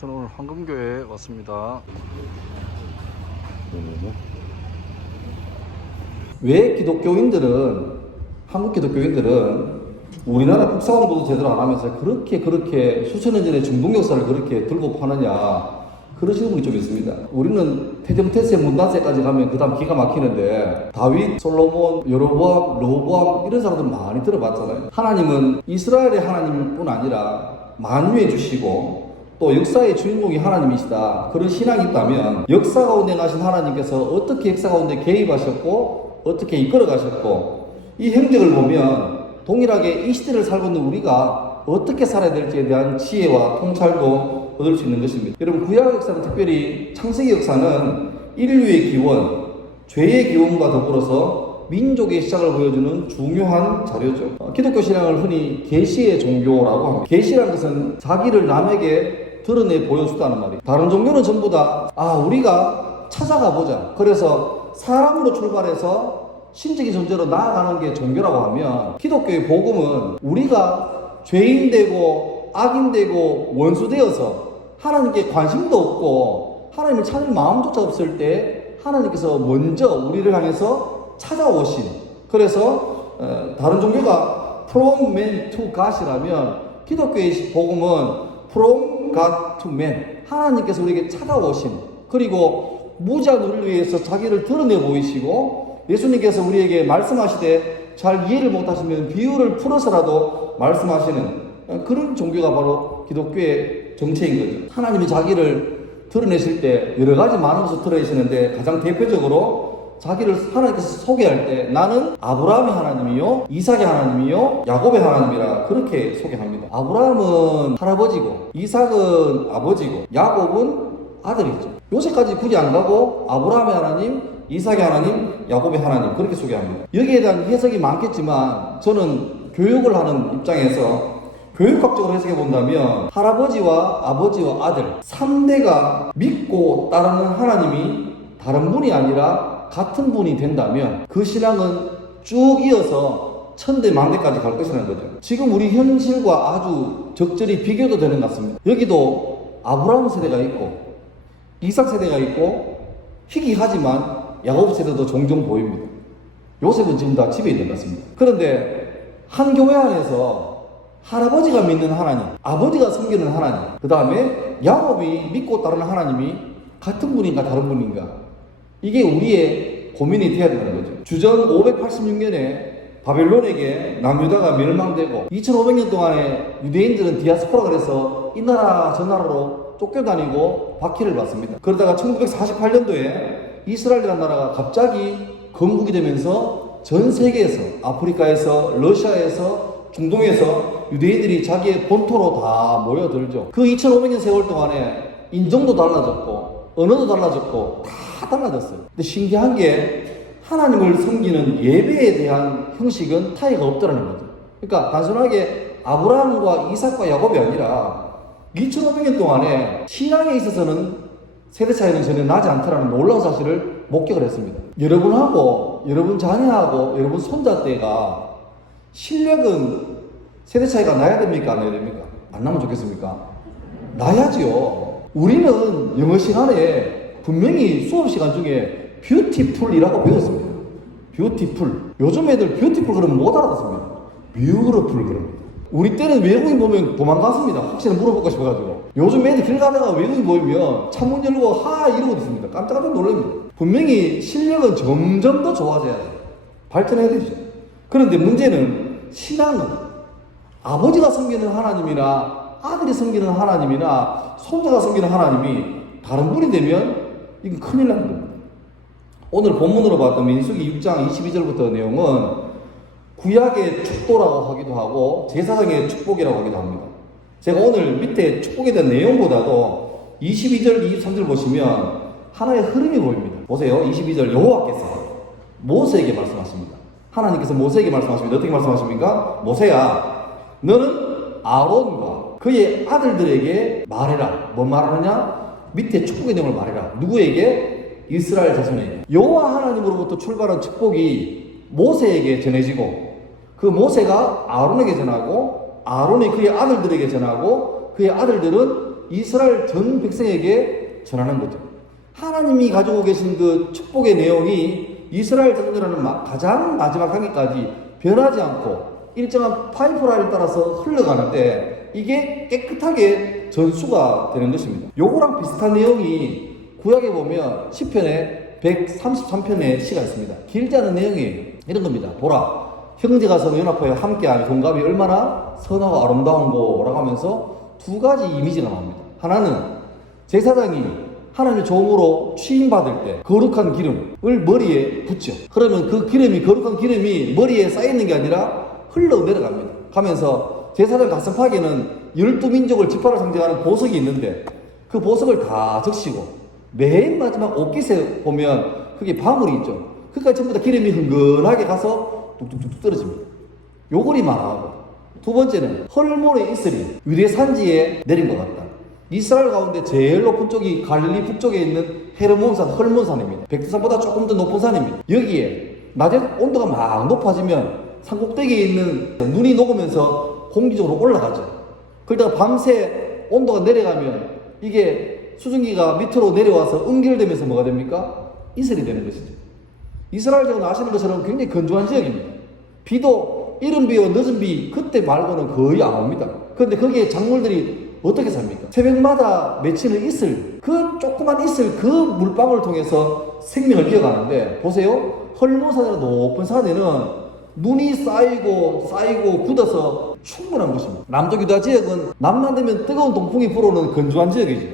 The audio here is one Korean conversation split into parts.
저는 오늘 황금교회에 왔습니다. 왜 한국 기독교인들은 우리나라 국사공부도 제대로 안 하면서 그렇게 수천 년 전에 중동 역사를 그렇게 들고 파느냐, 그러시는 분이 좀 있습니다. 우리는 태정태세 문단세까지 가면 그 다음 기가 막히는데, 다윗, 솔로몬, 여로보암, 르호보암 이런 사람들 많이 들어봤잖아요. 하나님은 이스라엘의 하나님뿐 아니라 만유해 주시고 또 역사의 주인공이 하나님이시다, 그런 신앙이 있다면 역사 가운데 나신 하나님께서 어떻게 역사 가운데 개입하셨고 어떻게 이끌어 가셨고, 이 행적을 보면 동일하게 이 시대를 살고 있는 우리가 어떻게 살아야 될지에 대한 지혜와 통찰도 얻을 수 있는 것입니다. 여러분, 구약 역사는, 특별히 창세기 역사는 인류의 기원, 죄의 기원과 더불어서 민족의 시작을 보여주는 중요한 자료죠. 기독교 신앙을 흔히 계시의 종교라고 합니다. 계시라는 것은 자기를 남에게 드러내 보여주다는 말이에요. 다른 종교는 전부 다 우리가 찾아가 보자, 그래서 사람으로 출발해서 신적인 존재로 나아가는 게 종교라고 하면, 기독교의 복음은 우리가 죄인되고 악인되고 원수되어서 하나님께 관심도 없고 하나님을 찾을 마음조차 없을 때 하나님께서 먼저 우리를 향해서 찾아오신, 그래서 다른 종교가 From Man to God이라면 기독교의 복음은 From God to Man, 하나님께서 우리에게 찾아오신, 그리고 무지한 우리를 위해서 자기를 드러내 보이시고, 예수님께서 우리에게 말씀하시되 잘 이해를 못하시면 비유를 풀어서라도 말씀하시는 그런 종교가 바로 기독교의 정체인 거죠. 하나님이 자기를 드러내실 때 여러 가지 많은 것을 드러내시는데, 가장 대표적으로 자기를 하나님께서 소개할 때 나는 아브라함의 하나님이요, 이삭의 하나님이요, 야곱의 하나님이라 그렇게 소개합니다. 아브라함은 할아버지고, 이삭은 아버지고, 야곱은 아들이죠. 요새까지 굳이 안 가고 아브라함의 하나님, 이삭의 하나님, 야곱의 하나님 그렇게 소개합니다. 여기에 대한 해석이 많겠지만, 저는 교육을 하는 입장에서 교육학적으로 해석해 본다면, 할아버지와 아버지와 아들 3대가 믿고 따르는 하나님이 다른 분이 아니라 같은 분이 된다면 그 신앙은 쭉 이어서 천대 만대까지 갈 것이라는 거죠. 지금 우리 현실과 아주 적절히 비교도 되는 것 같습니다. 여기도 아브라함 세대가 있고 이삭 세대가 있고 희귀하지만 야곱 세대도 종종 보입니다. 요셉은 지금 다 집에 있는 것 같습니다. 그런데 한 교회 안에서 할아버지가 믿는 하나님, 아버지가 섬기는 하나님, 그 다음에 야곱이 믿고 따르는 하나님이 같은 분인가 다른 분인가, 이게 우리의 고민이 되어야 되는 거죠. 주전 586년에 바벨론에게 남유다가 멸망되고 2500년 동안에 유대인들은 디아스포라가 돼서 이 나라 저 나라로 쫓겨다니고 박해를 받습니다. 그러다가 1948년도에 이스라엘이라는 나라가 갑자기 건국이 되면서 전 세계에서, 아프리카에서, 러시아에서, 중동에서 유대인들이 자기의 본토로 다 모여들죠. 그 2500년 세월 동안에 인종도 달라졌고 언어도 달라졌고 다 달라졌어요. 근데 신기한 게 하나님을 섬기는 예배에 대한 형식은 차이가 없더라는 거죠. 그러니까 단순하게 아브라함과 이삭과 야곱이 아니라 2500년 동안에 신앙에 있어서는 세대 차이는 전혀 나지 않더라는 놀라운 사실을 목격을 했습니다. 여러분하고 여러분 자녀하고 여러분 손자 때가 실력은 세대 차이가 나야 됩니까? 안 나야 됩니까? 안 나면 좋겠습니까? 나야지요. 우리는 영어 시간에 분명히 수업 시간 중에 뷰티풀이라고 배웠습니다. 뷰티풀. 요즘 애들 뷰티풀 그러면 못 알아듣습니다. 뷰티풀 그럽니다. 우리 때는 외국인 보면 도망갔습니다. 혹시나 물어보고 싶어가지고. 요즘 애들 길 가다가 외국인 보이면 창문 열고 하 이러고 있습니다. 깜짝깜짝 놀랍니다. 분명히 실력은 점점 더 좋아져야 돼요. 발전해야 되죠. 그런데 문제는 신앙은 아버지가 섬기는 하나님이나 아들이 섬기는 하나님이나 손자가 섬기는 하나님이 다른 분이 되면 이건 큰일 나는 겁니다. 오늘 본문으로 봤던 민수기 6장 22절부터 내용은 구약의 축도라고 하기도 하고 제사장의 축복이라고 하기도 합니다. 제가 오늘 밑에 축복에 대한 내용보다도 22절, 23절 보시면 하나의 흐름이 보입니다. 보세요. 22절, 여호와께서 모세에게 말씀하십니다. 하나님께서 모세에게 말씀하십니다. 어떻게 말씀하십니까? 모세야, 너는 아론과 그의 아들들에게 말해라. 뭔 말하느냐? 밑에 축복의 내용을 말해라. 누구에게? 이스라엘 자손에게. 여호와 하나님으로부터 출발한 축복이 모세에게 전해지고, 그 모세가 아론에게 전하고, 아론이 그의 아들들에게 전하고, 그의 아들들은 이스라엘 전 백성에게 전하는 거죠. 하나님이 가지고 계신 그 축복의 내용이 이스라엘 자손들은 가장 마지막 단계까지 변하지 않고 일정한 파이프라인을 따라서 흘러가는데 이게 깨끗하게 전수가 되는 것입니다. 요거랑 비슷한 내용이 구약에 보면 시편에 133편의 시가 있습니다. 길지 않은 내용이에요. 이런 겁니다. 보라, 형제가 서로 연합하여 함께하며 동갑이 얼마나 선하고 아름다운 거라고 하면서 두 가지 이미지가 나옵니다. 하나는 제사장이 하나님의 종으로 취임받을 때 거룩한 기름을 머리에 붓죠. 그러면 그 기름이, 거룩한 기름이 머리에 쌓이는 게 아니라 흘러내려갑니다. 가면서 제사장 가슴팍에는 12민족을 지파를 상징하는 보석이 있는데 그 보석을 다 적시고 맨 마지막 옷깃에 보면 그게 바물이 있죠. 그까지 전부 다 기름이 흥건하게 가서 뚝뚝뚝 떨어집니다. 요걸이 말하고, 두 번째는 헐몬의 이슬이 유대 산지에 내린 것 같다. 이스라엘 가운데 제일 높은 쪽이 갈릴리 북쪽에 있는 헤르몬산, 헐몬산입니다. 백두산보다 조금 더 높은 산입니다. 여기에 낮에 온도가 막 높아지면 산 꼭대기에 있는 눈이 녹으면서 공기적으로 올라가죠. 그러다가 밤새 온도가 내려가면 이게 수증기가 밑으로 내려와서 응결되면서 뭐가 됩니까? 이슬이 되는 것이죠. 이스라엘 지역은 아시는 것처럼 굉장히 건조한 지역입니다. 비도 이른 비와 늦은 비 그때 말고는 거의 안 옵니다. 그런데 거기에 작물들이 어떻게 삽니까? 새벽마다 맺히는 이슬, 그 조그만 이슬, 그 물방울을 통해서 생명을 이어가는데, 보세요. 헐몬산이나 높은 산에는 눈이 쌓이고 굳어서 충분한 것입니다. 남쪽 유다 지역은 낮만 되면 뜨거운 동풍이 불어오는 건조한 지역이죠.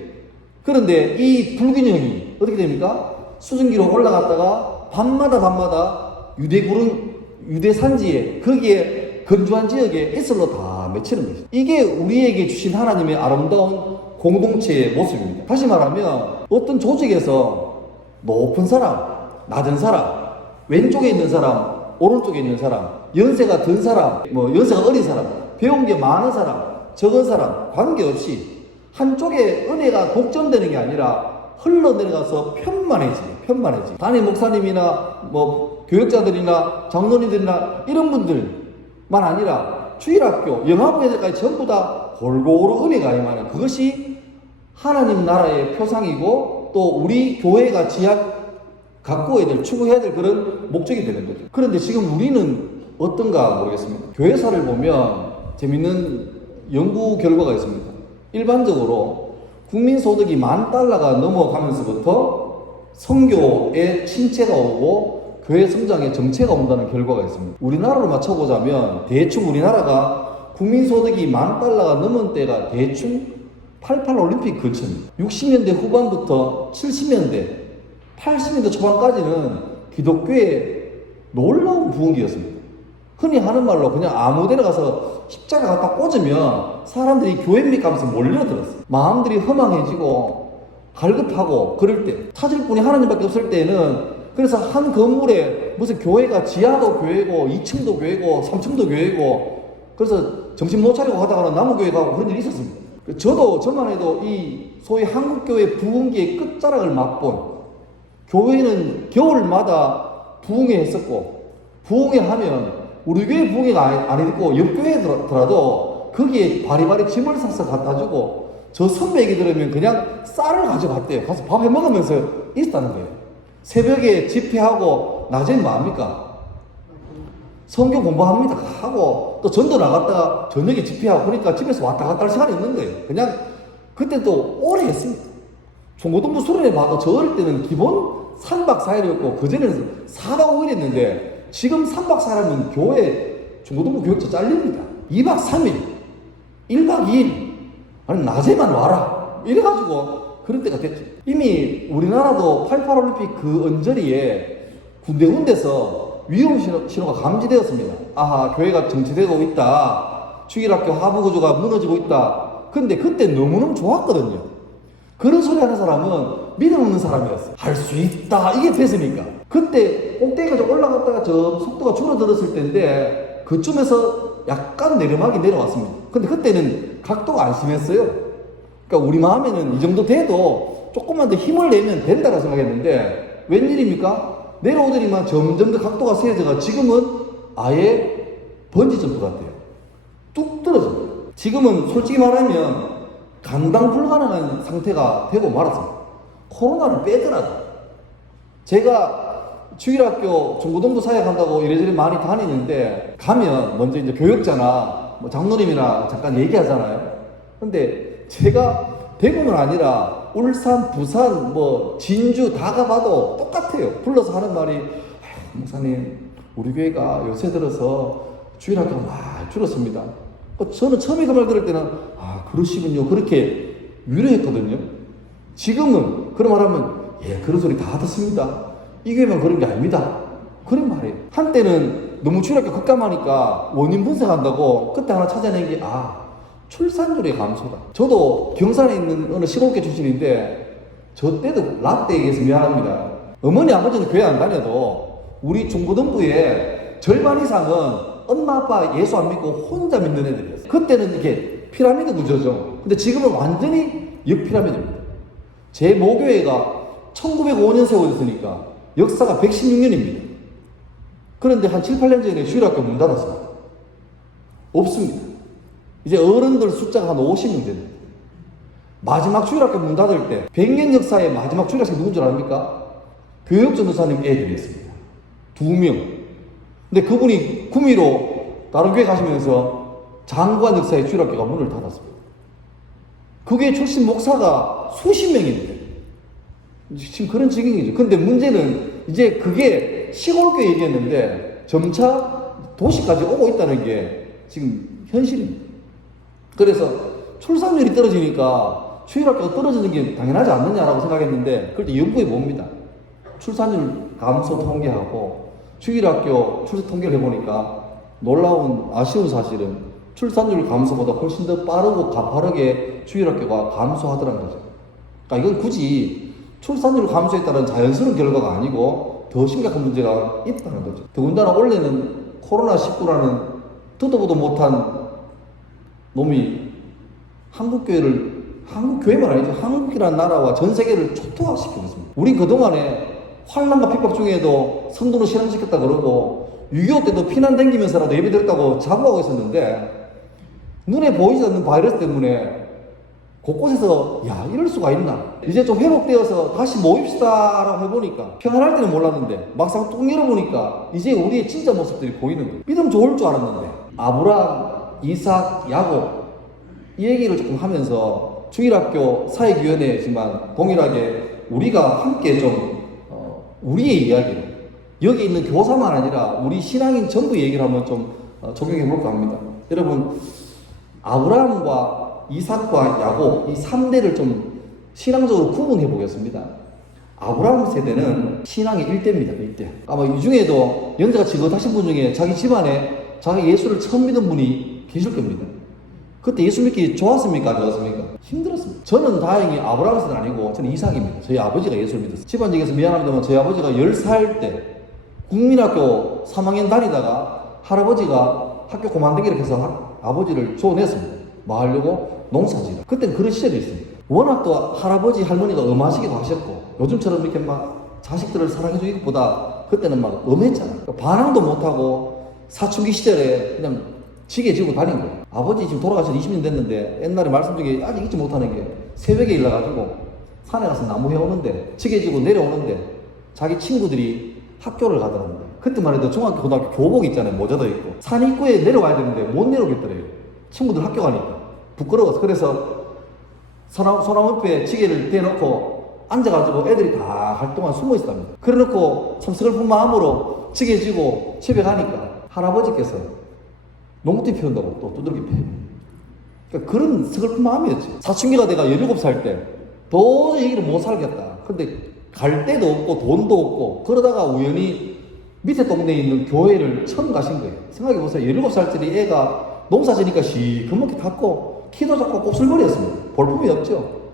그런데 이 불균형이 어떻게 됩니까? 수증기로 올라갔다가 밤마다 유대 산지에, 거기에 건조한 지역에 이슬로 다 맺히는 것이죠. 이게 우리에게 주신 하나님의 아름다운 공동체의 모습입니다. 다시 말하면 어떤 조직에서 높은 사람, 낮은 사람, 왼쪽에 있는 사람, 오른쪽에 있는 사람, 연세가 든 사람, 연세가 어린 사람, 배운 게 많은 사람, 적은 사람 관계없이 한쪽에 은혜가 독점되는 게 아니라 흘러내려가서 편만해지. 담임 목사님이나 교육자들이나 장로님들이나 이런 분들만 아니라 주일학교, 영화부 애들까지 전부 다 골고루 은혜가 임하는, 그것이 하나님 나라의 표상이고 또 우리 교회가 갖고야 될, 추구해야 될 그런 목적이 되는 거죠. 그런데 지금 우리는 어떤가 모르겠습니다. 교회사를 보면 재밌는 연구 결과가 있습니다. 일반적으로 국민소득이 $10,000가 넘어가면서부터 선교에 침체가 오고 교회 성장에 정체가 온다는 결과가 있습니다. 우리나라로 맞춰보자면 대충 우리나라가 국민소득이 $10,000가 넘은 때가 대충 88 올림픽 근처입니다. 60년대 후반부터 70년대 80년대 초반까지는 기독교의 놀라운 부흥기였습니다. 흔히 하는 말로 그냥 아무 데나 가서 십자가 갖다 꽂으면 사람들이 교회입니까 하면서 몰려들었어요. 마음들이 허망해지고 갈급하고 그럴 때, 찾을 분이 하나님밖에 없을 때는, 그래서 한 건물에 무슨 교회가 지하도 교회고 2층도 교회고 3층도 교회고, 그래서 정신 못 차리고 가다가는 나무교회 가고 그런 일이 있었습니다. 저만 해도 이 소위 한국교회 부흥기의 끝자락을 맛본, 교회는 겨울마다 부흥회 했었고, 부흥회 하면 우리 교회 부흥회가 아니고 옆교회더라도 거기에 바리바리 짐을 싸서 갖다 주고, 저 선배 얘기 들으면 그냥 쌀을 가져갔대요. 가서 밥 해 먹으면서 있었다는 거예요. 새벽에 집회하고 낮에는 뭐합니까? 성경 공부합니다 하고 또 전도 나갔다가 저녁에 집회하고, 그러니까 집에서 왔다 갔다 할 시간이 없는 거예요. 그냥 그때도 오래 했습니다. 중고등부 수련회 봐도 저 어릴 때는 기본 3박 4일이었고 그전에는 4박 5일 했는데, 지금 3박 4일이면 교회 중고등부 교육자 잘립니다. 2박 3일, 1박 2일, 아니 낮에만 와라 이래가지고 그런 때가 됐죠. 이미 우리나라도 88 올림픽 그 언저리에 군데군데서 위험 신호가 감지되었습니다. 아하, 교회가 정체되고 있다, 주일학교 하부 구조가 무너지고 있다. 근데 그때 너무너무 좋았거든요. 그런 소리 하는 사람은 믿음 없는 사람이었어요. 할 수 있다, 이게 됐으니까. 그때 꼭대기까지 올라갔다가 저 속도가 줄어들었을 때인데 그쯤에서 약간 내리막이 내려왔습니다. 근데 그때는 각도가 안 심했어요. 그러니까 우리 마음에는 이 정도 돼도 조금만 더 힘을 내면 된다고 생각했는데, 웬일입니까? 내려오더니만 점점 더 각도가 세져가 지금은 아예 번지점프 같아요. 뚝 떨어집니다. 지금은 솔직히 말하면 감당 불가능한 상태가 되고 말았습니다. 코로나를 빼더라도. 제가 주일학교 중고등부 사역한다고 이래저래 많이 다니는데 가면 먼저 이제 교역자나 뭐 장로님이나 잠깐 얘기하잖아요. 근데 제가 대구는 아니라 울산, 부산, 뭐 진주 다 가봐도 똑같아요. 불러서 하는 말이 목사님 우리 교회가 요새 들어서 주일학교가 많이 줄었습니다. 저는 처음에 그 말 들을 때는 그러시군요 그렇게 위로했거든요. 지금은 그런 말하면 그런 소리 다 듣습니다. 이 교회만 그런 게 아닙니다. 그런 말이에요. 한때는 너무 주일학교 급감하니까 원인 분석한다고 그때 하나 찾아낸 게 출산율의 감소다. 저도 경산에 있는 어느 시골교 출신인데 저 때도 라떼에 의해서 미안합니다. 어머니 아버지는 교회 안 다녀도 우리 중고등부에 절반 이상은 엄마 아빠 예수 안 믿고 혼자 믿는 애들이었어요. 그때는 이게 피라미드 구조죠. 근데 지금은 완전히 역피라미드입니다. 제 모교회가 1905년 세워졌으니까 역사가 116년입니다. 그런데 한 7, 8년 전에 주일학교 문 닫았습니다. 없습니다. 이제 어른들 숫자가 한 50명 됩니다. 마지막 주일학교 문 닫을 때 100년 역사의 마지막 주일학생 누군 줄 압니까? 교육전도사님 애들이었습니다. 2명. 근데 그분이 구미로 다른 교회 가시면서 장관 역사의 주일학교가 문을 닫았습니다. 그게 출신 목사가 수십 명입니다. 지금 그런 지경이죠. 근데 문제는 이제 그게 시골교회 얘기였는데 점차 도시까지 오고 있다는 게 지금 현실입니다. 그래서 출산율이 떨어지니까 주일학교가 떨어지는 게 당연하지 않느냐라고 생각했는데 그럴 때 연구해 봅니다. 출산율 감소 통계하고 주일학교 출산 통계를 해보니까 놀라운 아쉬운 사실은 출산율 감소보다 훨씬 더 빠르고 가파르게 주일학교가 감소하더라는 거죠. 그러니까 이건 굳이 출산율 감소에 따른 자연스러운 결과가 아니고 더 심각한 문제가 있다는 거죠. 더군다나 원래는 코로나19라는 듣도 보도 못한 놈이 한국교회만 아니죠. 한국이라는 나라와 전 세계를 초토화시키고 있습니다. 우린 그동안에 환란과 핍박 중에도 성도를 실현시켰다 그러고 6.25 때도 피난 댕기면서라도 예배 드렸다고 자부하고 있었는데 눈에 보이지 않는 바이러스 때문에 곳곳에서 이럴 수가 있나 이제 좀 회복되어서 다시 모입시다 라고 해보니까 평안할 때는 몰랐는데 막상 뚱 열어보니까 이제 우리의 진짜 모습들이 보이는 거예요. 믿음 좋을 줄 알았는데 아브라함, 이삭, 야곱 이 얘기를 조금 하면서 주일학교 사역위원회지만 동일하게 우리가 함께 좀 우리의 이야기를 여기 있는 교사만 아니라 우리 신앙인 전부 얘기를 한번 좀 적용해 볼까 합니다. 여러분 아브라함과 이삭과 야곱 이 3대를 좀 신앙적으로 구분해 보겠습니다. 아브라함 세대는 신앙의 1대입니다. 1대. 아마 이 중에도 연세가 지긋하신 분 중에 자기 집안에 자기 예수를 처음 믿은 분이 계실 겁니다. 그때 예수 믿기 좋았습니까? 안 좋았습니까? 힘들었습니다. 저는 다행히 아브라함 세대는 아니고 저는 이삭입니다. 저희 아버지가 예수를 믿었어요. 집안직에서 미안합니다만 저희 아버지가 10살 때 국민학교 3학년 다니다가 할아버지가 학교 그만두기를 해서 아버지를 조언했습니다. 뭐 하려고? 농사지라. 그때는 그런 시절이 있습니다. 워낙 또 할아버지 할머니가 엄하시기도 하셨고 요즘처럼 이렇게 막 자식들을 사랑해주는 것보다 그때는 막 엄했잖아요. 반항도 못하고 사춘기 시절에 그냥 지게 지고 다닌 거예요. 아버지 지금 돌아가신 20년 됐는데 옛날에 말씀 중에 아직 잊지 못하는 게 새벽에 일어나가지고 산에 가서 나무 해오는데 지게 지고 내려오는데 자기 친구들이 학교를 가더랍니다. 그때만 해도 중학교 고등학교 교복 있잖아요. 모자도 있고 산 입구에 내려와야 되는데 못 내려오겠더래요. 친구들 학교 가니까 부끄러워서. 그래서 소나무 옆에 지게를 대놓고 앉아가지고 애들이 다 할 동안 숨어 있답니다. 그래놓고 참 슬픈 마음으로 지게 지고 집에 가니까 할아버지께서 농부띠 피운다고 또 두들겨 패요. 그러니까 그런 슬픈 마음이었지. 사춘기가 내가 17살 때 도저히 얘기를 못 살겠다. 근데 갈 데도 없고 돈도 없고 그러다가 우연히 밑에 동네에 있는 교회를 처음 가신 거예요. 생각해보세요. 17살짜리 애가 농사 지니까 시커멓게 탔고 키도 작고 곱슬머리였습니다. 볼품이 없죠.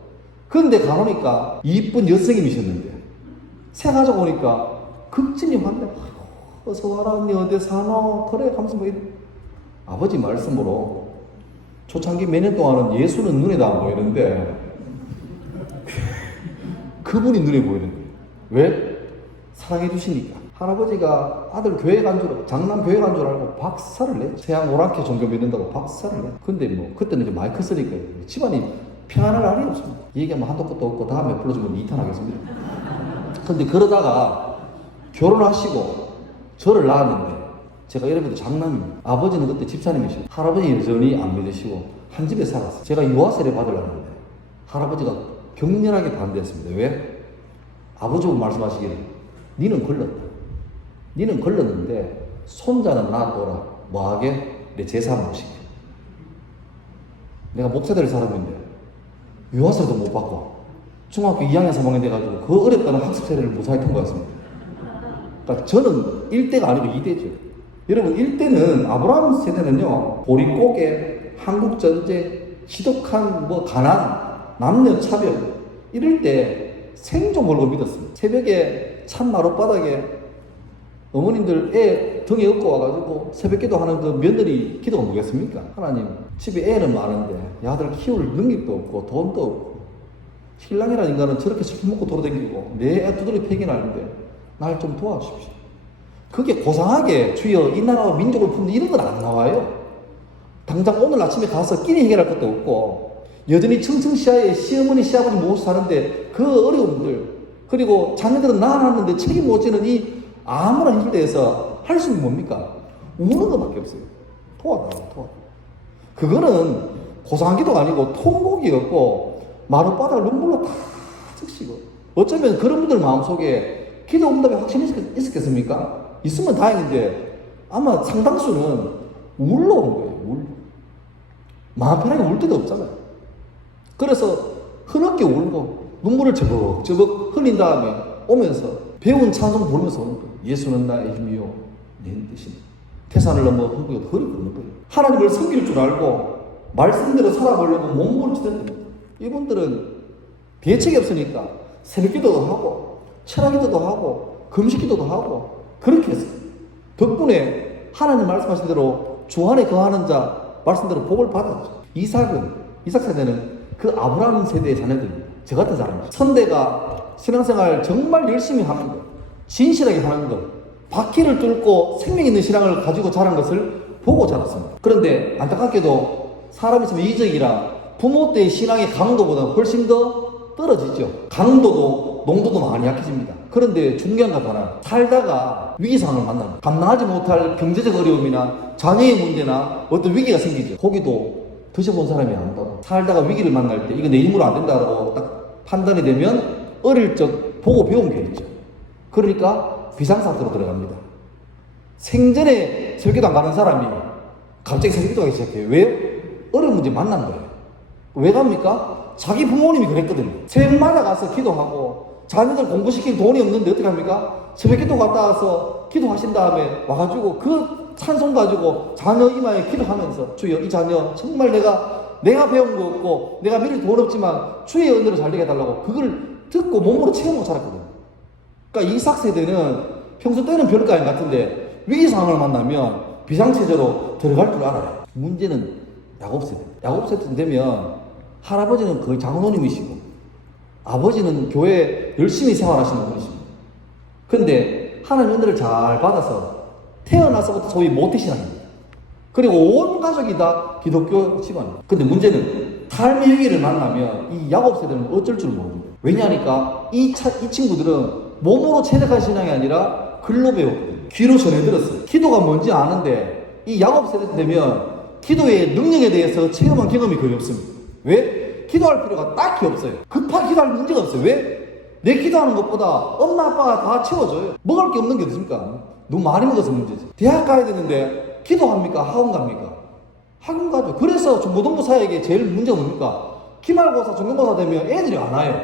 그런데 가보니까 이쁜 여성님이셨는데 새 가지고 오니까 극진히 환대. 어서 와라 언니 어디 사노? 그래 하면서 뭐 아버지 말씀으로 초창기 몇 년 동안은 예수는 눈에 안 보이는데 그분이 눈에 보이는 거예요. 왜? 사랑해 주시니까. 할아버지가 아들 교회 간 줄, 장남 교회 간 줄 알고 박살을 냈죠. 세양 오랑캐 종교 믿는다고 박살을 냈죠. 근데 뭐 그때는 이제 많이 컸으니까 집안이 평안할 날이 없습니다. 얘기하면 한도 끝도 없고 다음에 불러주면 2탄 하겠습니다. 근데 그러다가 결혼하시고 저를 낳았는데 제가 이래봬도 장남입니다. 아버지는 그때 집사님이시고 할아버지 여전히 안 믿으시고 한 집에 살았어요. 제가 유아세례 받으려는데 할아버지가 격렬하게 반대했습니다. 왜? 아버지가 말씀하시기를 니는 걸렸다. 니는 걸렸는데 손자는 놔둬라. 뭐하게? 내 제사 모시게. 내가 목사 될 사람인데 유아세례도 못 받고 중학교 2학년 3학년 돼가지고 그 어렵다는 학습 세례를 무사히 통과했습니다. 그러니까 저는 1대가 아니고 2대죠. 여러분 1대는 아브라함 세대는요, 보릿고개, 한국전쟁, 지독한 가난, 남녀 차별 이럴 때 생존 걸고 믿었습니다. 새벽에 찬 마룻바닥에 어머님들 애 등에 업고 와가지고 새벽기도 하는 그 며느리 기도가 뭐겠습니까? 하나님, 집에 애는 많은데 야들 키울 능력도 없고 돈도 없고 신랑이라는 인간은 저렇게 술 먹고 돌아다니고 내 애 두드려 패기 나는데 날 좀 도와주십시오. 그게 고상하게 주여 이 나라와 민족을 품는 이런 건 안 나와요. 당장 오늘 아침에 가서 끼니 해결할 것도 없고 여전히 청청시야에 시어머니 시아버지 모시고 사는데 그 어려움들, 그리고 자녀들은 낳아놨는데 책임 못 지는 이 아무런 힘들대에서 할 수 있는 뭡니까? 우는 것밖에 없어요. 도와달라고. 그거는 고상한 기도가 아니고 통곡이었고 마룻바닥을 눈물로 다 적시고, 어쩌면 그런 분들 마음속에 기도 응답이 확신이 있었겠습니까? 있으면 다행인데 아마 상당수는 울러 온 거예요. 마음 편하게 울 데도 없잖아요. 그래서 흐느끼 울고 눈물을 저벅저벅 흘린 다음에 오면서 배운 찬송 부르면서 오는 거예요. 예수는 나의 힘이요 내 뜻이니 태산을 넘어 흙을 허리 걷는 거예요. 하나님을 섬길 줄 알고 말씀대로 살아보려고 몸부림치던 겁니다. 이분들은 대책이 없으니까 새벽기도도 하고 철학기도도 하고 금식기도도 하고 그렇게 했어요. 덕분에 하나님 말씀하신 대로 주 안에 거하는 자 말씀대로 복을 받았죠. 이삭 세대는 그 아브라함 세대의 자녀들입니다. 저 같은 사람이죠. 선대가 신앙생활 정말 열심히 하는 것, 진실하게 하는 것, 바퀴를 뚫고 생명 있는 신앙을 가지고 자란 것을 보고 자랐습니다. 그런데 안타깝게도 사람이 있으면 이적이라 부모 때의 신앙의 강도보다 훨씬 더 떨어지죠. 강도도 농도도 많이 약해집니다. 그런데 중요한 것 하나, 살다가 위기상황을 만납니다. 감당하지 못할 경제적 어려움이나 자녀의 문제나 어떤 위기가 생기죠. 고기도 드셔본 사람이 안다고, 살다가 위기를 만날 때 이거 내 힘으로 안 된다고 딱 판단이 되면 어릴 적 보고 배운 게 있죠. 그러니까 비상사태로 들어갑니다. 생전에 설교도 안 가는 사람이 갑자기 설교도 하기 시작해요. 왜요? 어려운 문제 만난 거예요. 왜 갑니까? 자기 부모님이 그랬거든요. 새벽마다 가서 기도하고 자녀들 공부시킬 돈이 없는데 어떻게 합니까? 새벽기도 갔다 와서 기도하신 다음에 와가지고 그 찬송 가지고 자녀 이마에 기도하면서 주여 이 자녀 정말 내가 배운 거 없고 내가 미리 돈 없지만 주의 은혜로 잘 되게 해달라고 그걸 듣고 몸으로 체험하고 자랐거든요. 그러니까 이삭 세대는 평소 때는 별거 아닌 것 같은데 위기 상황을 만나면 비상체제로 들어갈 줄 알아요. 문제는 야곱 세대. 야곱 세대 되면 할아버지는 거의 장로님이시고 아버지는 교회 열심히 생활하시는 분이십니다. 근데 하나님 은혜를 잘 받아서 태어나서부터 소위 모태신앙입니다. 그리고 온 가족이 다 기독교 집안입니다. 근데 문제는 삶의 위기를 만나면 이 야곱 세대는 어쩔 줄 모릅니다. 왜냐하니까 이 친구들은 몸으로 체득한 신앙이 아니라 글로 배웠거든요. 귀로 전해 들었어요. 기도가 뭔지 아는데 이 야곱 세대 되면 기도의 능력에 대해서 체험한 경험이 거의 없습니다. 왜? 기도할 필요가 딱히 없어요. 급하게 기도할 문제가 없어요. 왜? 내 기도하는 것보다 엄마 아빠가 다 채워줘요. 먹을 게 없는 게 어딨습니까? 너무 많이 먹어서 문제지. 대학 가야 되는데 기도합니까? 학원 갑니까? 학원 가죠. 그래서 중고등부 사역에 제일 문제가 뭡니까? 기말고사, 전공고사 되면 애들이 안 와요.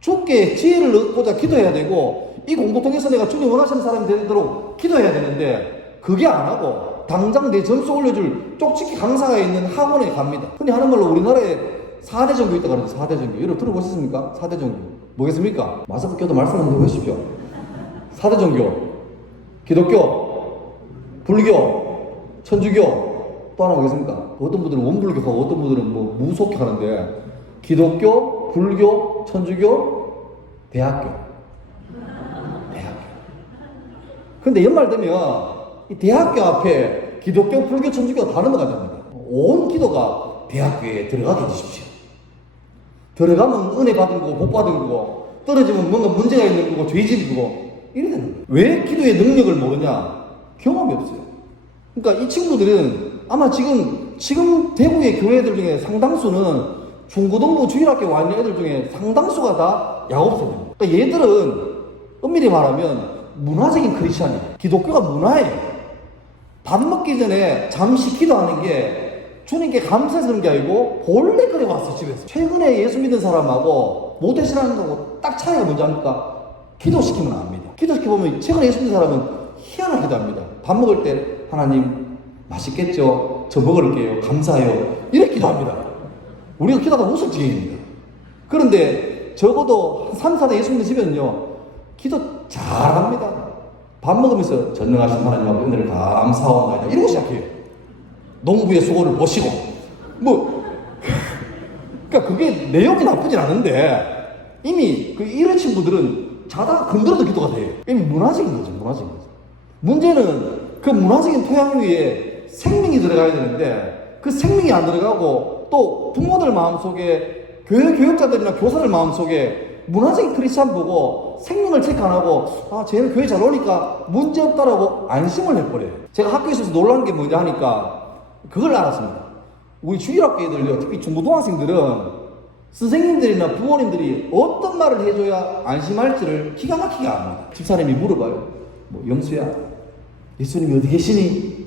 주께 지혜를 얻고자 기도해야 되고 이 공부 통해서 내가 주님 원하시는 사람이 되도록 기도해야 되는데 그게 안 하고 당장 내 점수 올려줄 쪽집기 강사가 있는 학원에 갑니다. 흔히 하는 말로 우리나라에 4대 종교 있다고 하는데 4대 종교. 여러분 들어보셨습니까? 4대 종교. 뭐겠습니까? 마스크 껴도 말씀 한번 해보십시오. 4대 종교. 기독교, 불교, 천주교, 또 하나 뭐겠습니까? 어떤 분들은 원불교하고 어떤 분들은 무속교 하는데 기독교, 불교, 천주교, 대학교. 근데 연말 되면 이 대학교 앞에 기독교, 불교, 천주교가 다 넘어가답니다. 온 기도가 대학교에 들어가게 해주십시오. 들어가면 은혜 받은 거고 복 받은 거고 떨어지면 뭔가 문제가 있는 거고 죄진 거고 이래 되는 거예요. 왜 기도의 능력을 모르냐? 경험이 없어요. 그러니까 이 친구들은 아마 지금 대구의 교회들 중에 상당수는 중고등부 주일학교 와 있는 애들 중에 상당수가 다 야곱세대입니다. 그러니까 얘들은 엄밀히 말하면 문화적인 크리스찬이에요. 기독교가 문화예요. 밥 먹기 전에 잠시 기도하는 게 주님께 감사해서 그런 게 아니고 본래 그래 왔어 집에서. 최근에 예수 믿은 사람하고 모태신앙하는 거하고 딱 차이가 뭔지 압니까? 기도시키면 압니다. 기도시켜보면 최근에 예수 믿는 사람은 희한하기도 합니다. 밥 먹을 때 하나님 맛있겠죠? 저 먹을게요. 감사해요. 이렇게 기도합니다. 우리가 기도하다 웃을 지경입니다. 그런데 적어도 한 3, 4대 예수 믿는 집에는요 기도 잘합니다. 밥 먹으면서 전능하신 하나님 앞에 은혜를 감사하옵나이다 이러고 시작해요. 농부의 수고를 보시고 그러니까 그게 내용이 나쁘진 않은데 이미 이런 친구들은 자다가 건드려도 기도가 돼요. 이미 문화적인 거죠. 문제는 그 문화적인 토양 위에 생명이 들어가야 되는데 그 생명이 안 들어가고 또 부모들 마음속에 교회 교육자들이나 교사들 마음속에 문화적인 크리스찬 보고 생명을 체크 안 하고 쟤는 교회 잘 오니까 문제 없다라고 안심을 해버려요. 제가 학교에서 놀란 게 뭐냐 하니까 그걸 알았습니다. 우리 주일학교 애들요, 특히 중고등학생들은 선생님들이나 부모님들이 어떤 말을 해줘야 안심할지를 기가 막히게 압니다. 집사님이 물어봐요. 영수야, 예수님이 어디 계시니?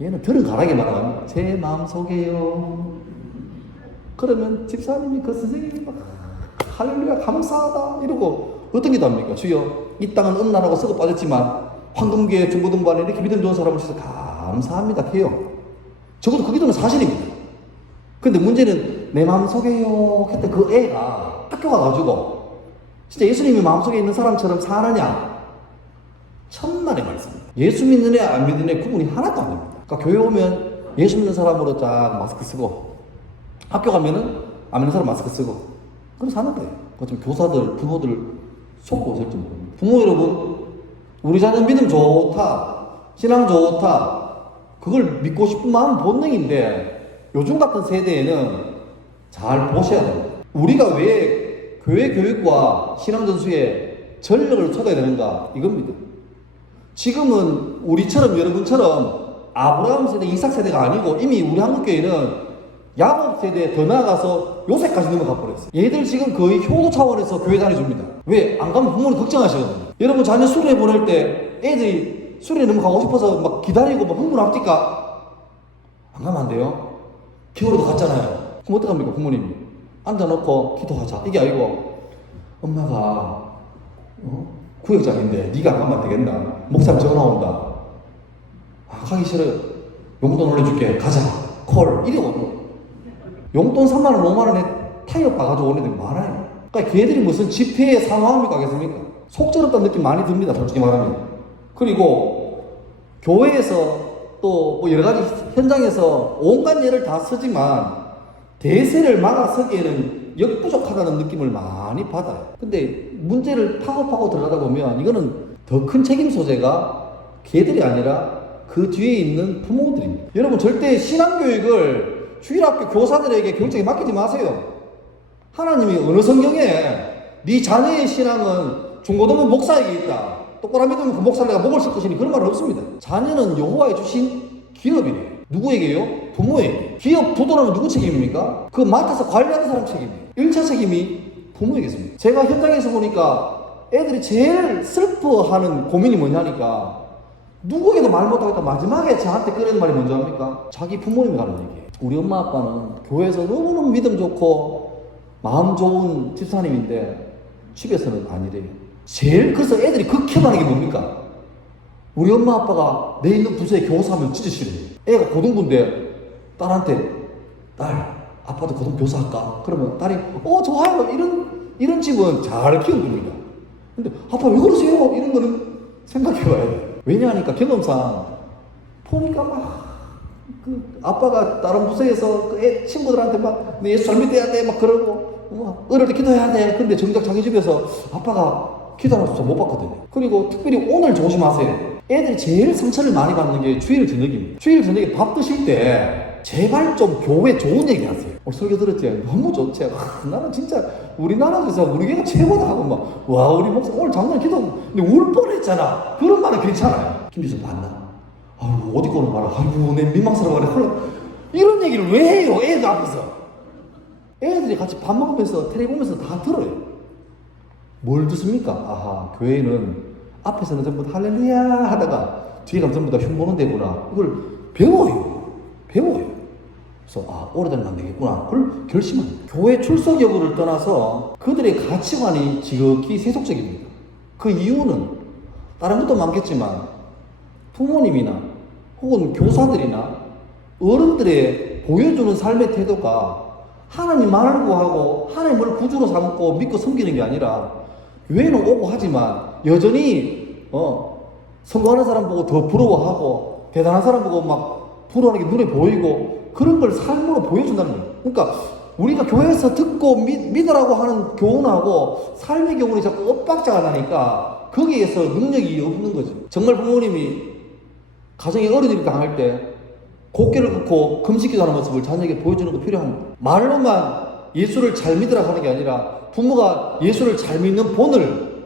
얘는 별은 가라게 말합니다. 제 마음속에요. 그러면 집사님이 그 선생님이 막 할렐루야 감사하다 이러고 어떤 기도합니까? 주여 이 땅은 음란하고 썩어 빠졌지만 황금교회 중고등반에 이렇게 믿음 좋은 사람을 주셔서 감사합니다 해요. 적어도 그 기도는 사실입니다. 근데 문제는 내 마음속에요 했던 그 애가 학교 가가지고 진짜 예수님이 마음속에 있는 사람처럼 사느냐? 천만의 말씀입니다. 예수 믿는 애 안 믿는 애 구분이 하나도 안 됩니다. 그러니까 교회 오면 예수 믿는 사람으로 쫙 마스크 쓰고 학교 가면은 안 믿는 사람 마스크 쓰고 그럼 사는 거예요. 그러니까 교사들, 부모들 속고 있을지 모릅니다. 부모 여러분, 우리 자녀 믿음 좋다, 신앙 좋다, 그걸 믿고 싶은 마음은 본능인데 요즘 같은 세대에는 잘 보셔야 됩니다. 우리가 왜 교회 교육과 신앙 전수에 전력을 쏟아야 되는가? 이겁니다. 지금은 우리처럼 여러분처럼 아브라함 세대, 이삭 세대가 아니고 이미 우리 한국교회는 야곱 세대에 더 나아가서 요새까지 넘어가 버렸어요. 얘들 지금 거의 효도 차원에서 교회 다녀줍니다. 왜? 안 가면 부모님 걱정하시거든요. 여러분 자녀 수련회 보낼 때 애들이 수련회 너무 가고 싶어서 막 기다리고 막 흥분합니까? 안 가면 안 돼요. 겨울에도 갔잖아요. 그럼 어떡합니까 부모님이? 앉아놓고 기도하자 이게 아니고 엄마가 구역장인데 네가 안 가면 안 되겠나? 목사님 전화 온다. 가기 싫어요. 용돈 올려줄게. 가자. 콜. 이러고 용돈 3만원 5만원에 타이어 봐가지고 오는 애들이 많아요. 그러니까 걔들이 무슨 집회에 상호합니까 하겠습니까? 속절없다는 느낌 많이 듭니다. 솔직히 말하면. 그리고 교회에서 또 뭐 여러가지 현장에서 온갖 예를 다 쓰지만 대세를 막아서기에는 역부족하다는 느낌을 많이 받아요. 근데 문제를 파고 들어가다 보면 이거는 더 큰 책임 소재가 걔들이 아니라 그 뒤에 있는 부모들입니다. 여러분 절대 신앙교육을 주일학교 교사들에게 교육장에 맡기지 마세요. 하나님이 어느 성경에 네 자녀의 신앙은 중고등부 목사에게 있다. 똑바로 믿으면 그 목사를 내가 목을 쓸 것이니 그런 말은 없습니다. 자녀는 여호와의 주신 기업이래요. 누구에게요? 부모에게. 기업 부도나면 누구 책임입니까? 그 맡아서 관리하는 사람 책임이에요. 1차 책임이 부모에게습니다. 제가 현장에서 보니까 애들이 제일 슬퍼하는 고민이 뭐냐니까 누구에게도 말 못하겠다 마지막에 저한테 꺼내는 말이 뭔지 압니까? 자기 부모님이 하는 얘기예요. 우리 엄마 아빠는 교회에서 너무너무 믿음 좋고 마음 좋은 집사님인데 집에서는 아니래요. 제일 그래서 애들이 극혐하는 게 뭡니까? 우리 엄마 아빠가 내 있는 부서에 교사하면 진짜 싫어요. 애가 고등부인데 딸한테 딸 아빠도 고등 교사할까? 그러면 딸이 좋아요. 이런 집은 잘 키워줍니다. 근데 아빠 왜 그러세요? 이런 거는 생각해봐야 돼요. 왜냐하니까 경험상 보니까 막 아빠가 다른 부서에서 그 친구들한테 막 너 예수 잘 믿어야 돼 막 그러고 어릴 때 기도해야 돼. 근데 정작 자기 집에서 아빠가 기도하는 못 봤거든요. 그리고 특별히 오늘 조심하세요. 애들이 제일 상처를 많이 받는 게 주일 저녁입니다. 주일 저녁에 밥 드실 때 제발 좀 교회 좋은 얘기 하세요. 오늘 설교 들었지? 너무 좋지? 나는 진짜 우리나라에서 우리 교회가 최고다 하고 막, 와, 우리 목사 오늘 장로님 기도, 근데 울 뻔했잖아. 그런 말은 괜찮아요. 김지수 봤나? 아유, 어디 거는 봐라. 아이고, 내 민망스러워라. 이런 얘기를 왜 해요? 애들 앞에서. 애들이 같이 밥 먹으면서, 텔레비 보면서 다 들어요. 뭘 듣습니까? 아하, 교회는 앞에서는 전부 다 할렐루야 하다가 뒤에 가면 전부 다 흉보는 데구나. 이걸 배워요. 그래서 오래되면 안 되겠구나. 그걸 결심합니다. 교회 출석 여부를 떠나서 그들의 가치관이 지극히 세속적입니다. 그 이유는 다른 것도 많겠지만 부모님이나 혹은 교사들이나 어른들의 보여주는 삶의 태도가 하나님 말고 하고 하나님을 구주로 삼고 믿고 섬기는 게 아니라 교회는 오고 하지만 여전히 성공하는 사람 보고 더 부러워하고 대단한 사람 보고 막 부러워하는 게 눈에 보이고 그런 걸 삶으로 보여준다는 거예요. 그러니까 우리가 교회에서 듣고 믿으라고 하는 교훈하고 삶의 교훈이 자꾸 엇박자가 나니까 거기에서 능력이 없는 거죠. 정말 부모님이 가정에 어려움이 당할 때 고개를 긋고 금식기도하는 모습을 자녀에게 보여주는 거 필요합니다. 말로만 예수를 잘 믿으라고 하는 게 아니라 부모가 예수를 잘 믿는 본을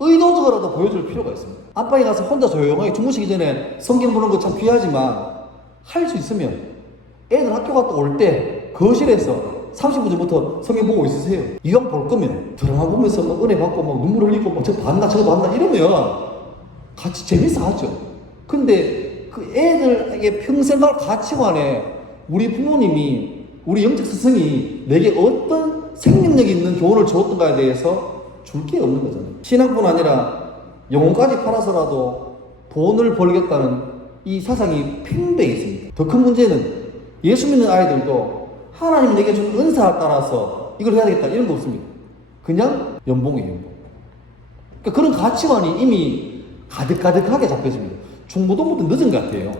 의도적으로라도 보여줄 필요가 있습니다. 안방에 가서 혼자 조용하게 주무시기 전에 성경 보는 거 참 귀하지만 할 수 있으면 애들 학교 갔다 올 때 거실에서 30분 전부터 성경 보고 있으세요. 이왕 볼 거면 드라마 보면서 막 은혜 받고 막 눈물 흘리고 막 저거 봤나 저거 봤나 이러면 같이 재밌어 하죠. 근데 그 애들에게 평생 갈 가치관에 우리 부모님이 우리 영적 스승이 내게 어떤 생명력 있는 교훈을 주었던가에 대해서 줄 게 없는 거잖아요. 신앙뿐 아니라 영혼까지 팔아서라도 돈을 벌겠다는 이 사상이 팽배해 있습니다. 더 큰 문제는 예수 믿는 아이들도 하나님 내게 준 은사에 따라서 이걸 해야 되겠다 이런 거 없습니다. 그냥 연봉이에요, 연봉. 그러니까 그런 가치관이 이미 가득가득하게 잡혀집니다. 중고등부터 늦은 것 같아요.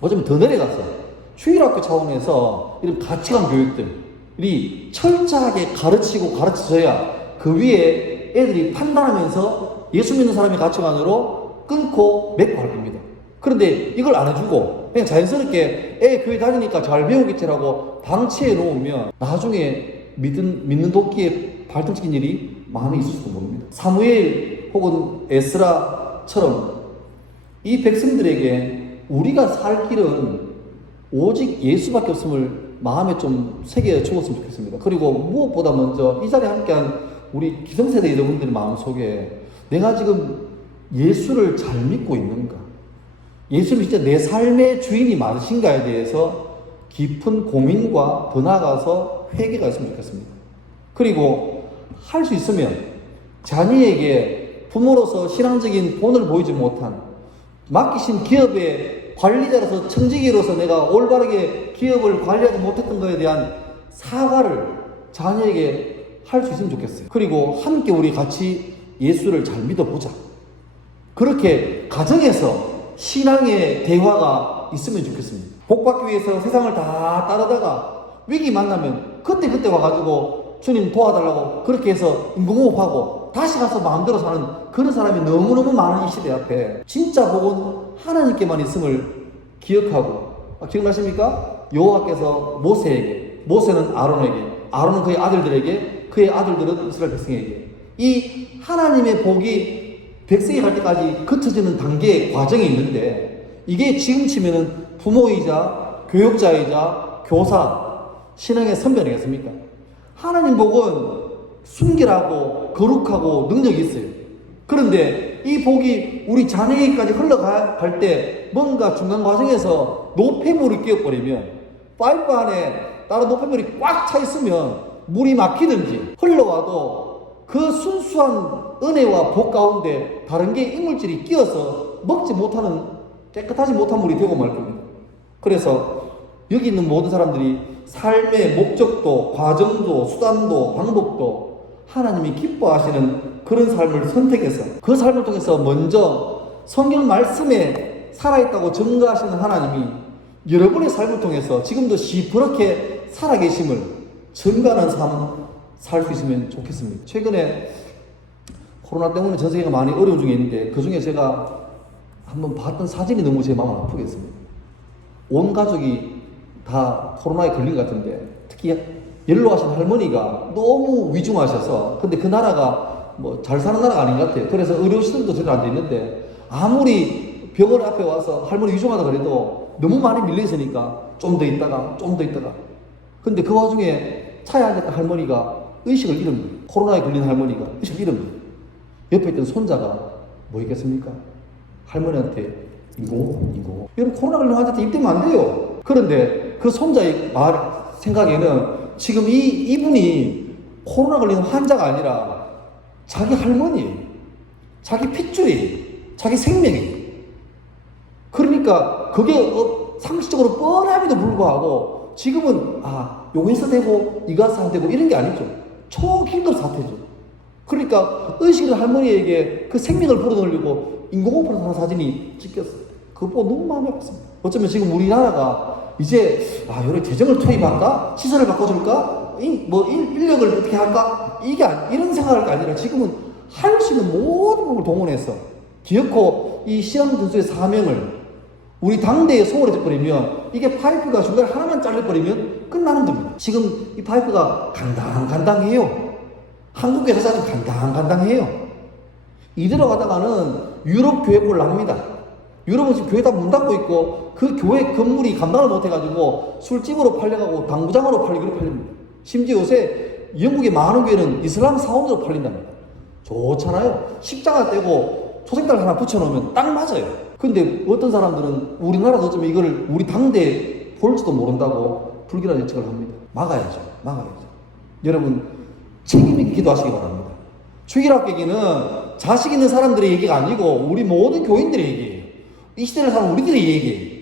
어쩌면 더 내려가서 주일학교 차원에서 이런 가치관 교육들이 철저하게 가르치고 가르쳐져야 그 위에 애들이 판단하면서 예수 믿는 사람의 가치관으로 끊고 맺고 할 겁니다. 그런데 이걸 안 해주고 그냥 자연스럽게 애 교회 다니니까 잘 배우겠지라고 방치해 놓으면 나중에 믿는 도끼에 발등찍힌 일이 많이 있을 수도 모릅니다. 사무엘 혹은 에스라처럼 이 백성들에게 우리가 살 길은 오직 예수밖에 없음을 마음에 좀 새겨 주었으면 좋겠습니다. 그리고 무엇보다 먼저 이 자리에 함께한 우리 기성세대 여러분들의 마음속에 내가 지금 예수를 잘 믿고 있는가? 예수님이 진짜 내 삶의 주인이 맞으신가에 대해서 깊은 고민과 더 나아가서 회개가 있으면 좋겠습니다. 그리고 할 수 있으면 자녀에게 부모로서 신앙적인 본을 보이지 못한 맡기신 기업의 관리자로서 청지기로서 내가 올바르게 기업을 관리하지 못했던 것에 대한 사과를 자녀에게 할 수 있으면 좋겠어요. 그리고 함께 우리 같이 예수를 잘 믿어보자. 그렇게 가정에서 신앙의 대화가 있으면 좋겠습니다. 복받기 위해서 세상을 다 따르다가 위기 만나면 그때 와가지고 주님 도와달라고 그렇게 해서 인공호흡하고 다시 가서 마음대로 사는 그런 사람이 너무너무 많은 이 시대 앞에 진짜 복은 하나님께만 있음을 기억하고 기억나십니까? 여호와께서 모세에게, 모세는 아론에게, 아론은 그의 아들들에게, 그의 아들들은 이스라엘 백성에게 이 하나님의 복이 백성이 갈 때까지 흩어지는 단계의 과정이 있는데 이게 지금 치면은 부모이자 교육자이자 교사, 신앙의 선배 아니겠습니까? 하나님 복은 순결하고 거룩하고 능력이 있어요. 그런데 이 복이 우리 자녀에게까지 흘러갈 때 뭔가 중간 과정에서 노폐물이 끼어버리면 파이프 안에 다른 노폐물이 꽉 차 있으면 물이 막히든지 흘러와도 그 순수한 은혜와 복 가운데 다른 게 이물질이 끼어서 먹지 못하는 깨끗하지 못한 물이 되고 말 겁니다. 그래서 여기 있는 모든 사람들이 삶의 목적도 과정도 수단도 방법도 하나님이 기뻐하시는 그런 삶을 선택해서 그 삶을 통해서 먼저 성경 말씀에 살아있다고 증거하시는 하나님이 여러분의 삶을 통해서 지금도 시퍼렇게 살아계심을 증거하는 삶 살 수 있으면 좋겠습니다. 최근에 코로나 때문에 전 세계가 많이 어려운 중에 있는데 그 중에 제가 한번 봤던 사진이 너무 제 마음을 아프게 했습니다. 온 가족이 다 코로나에 걸린 것 같은데, 특히 연로하신 할머니가 너무 위중하셔서, 근데 그 나라가 뭐 잘 사는 나라가 아닌 것 같아요. 그래서 의료시설도 제대로 안 돼 있는데, 아무리 병원 앞에 와서 할머니 위중하다 그래도 너무 많이 밀려 있으니까 좀 더 있다가 근데 그 와중에 차에 앉았던 할머니가 의식을 잃은 거예요. 코로나에 걸린 할머니가 의식을 잃은 거예요. 옆에 있던 손자가 뭐 있겠습니까? 할머니한테 인고. 여러분, 코로나 걸린 환자한테 입대면 안 돼요. 그런데 그 손자의 생각에는 지금 이분이 코로나 걸린 환자가 아니라 자기 할머니, 자기 핏줄이, 자기 생명이. 그러니까 그게 상식적으로 뻔함에도 불구하고 지금은 요거 해서 되고 이거 해서 안 되고 이런 게 아니죠. 초긴급 사태죠. 그러니까 의식을 할머니에게 그 생명을 불어넣으려고 인공호흡을 하는 사진이 찍혔어요. 그거 보고 너무 마음이 아팠습니다. 어쩌면 지금 우리나라가 이제 여러 재정을 투입할까? 시설을 바꿔줄까? 인력을 어떻게 할까? 이런 생각할 게 아니라 지금은 할 수 있는 모든 걸 동원해서 기어코 이 시한전수의 사명을 우리 당대에 소홀해져 버리면 이게 파이프가 중간에 하나만 잘려버리면 끝나는 겁니다. 지금 이 파이프가 간당간당해요. 한국 회사는 간당간당해요. 이대로 가다가는 유럽 교회꼴 납니다. 유럽은 지금 교회 다 문 닫고 있고 그 교회 건물이 감당을 못해가지고 술집으로 팔려가고 당구장으로 팔리고 그렇게 팔립니다. 심지어 요새 영국의 많은 교회는 이슬람 사원으로 팔린답니다. 좋잖아요. 십자가 떼고 초생달 하나 붙여놓으면 딱 맞아요. 근데 어떤 사람들은 우리나라도 어쩌면 이걸 우리 당대에 볼지도 모른다고 불길한 예측을 합니다. 막아야죠. 여러분, 책임있게 기도하시기 바랍니다. 주일학교기는 자식 있는 사람들의 얘기가 아니고 우리 모든 교인들의 얘기예요. 이 시대를 사는 우리들의 얘기예요.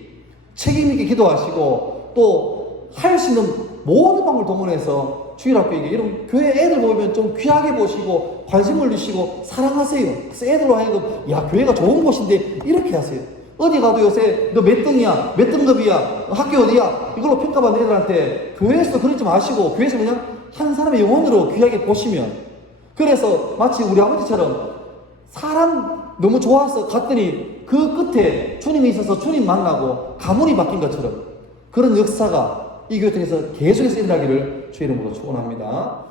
책임있게 기도하시고 또 할 수 있는 모든 방법을 동원해서 주일학교에게 이런 교회 애들 보면 좀 귀하게 보시고 관심을 주시고 사랑하세요. 그래서 애들로 하여금 교회가 좋은 곳인데 이렇게 하세요. 어디 가도 요새 너 몇 등이야? 몇 등급이야? 학교 어디야? 이걸로 평가받는 애들한테 교회에서도 그러지 마시고 교회에서 그냥 한 사람의 영혼으로 귀하게 보시면, 그래서 마치 우리 아버지처럼 사람 너무 좋아서 갔더니 그 끝에 주님이 있어서 주님 만나고 가문이 바뀐 것처럼 그런 역사가 이 교회 통해서 계속해서 일어나기를 주의 이름으로 축원합니다.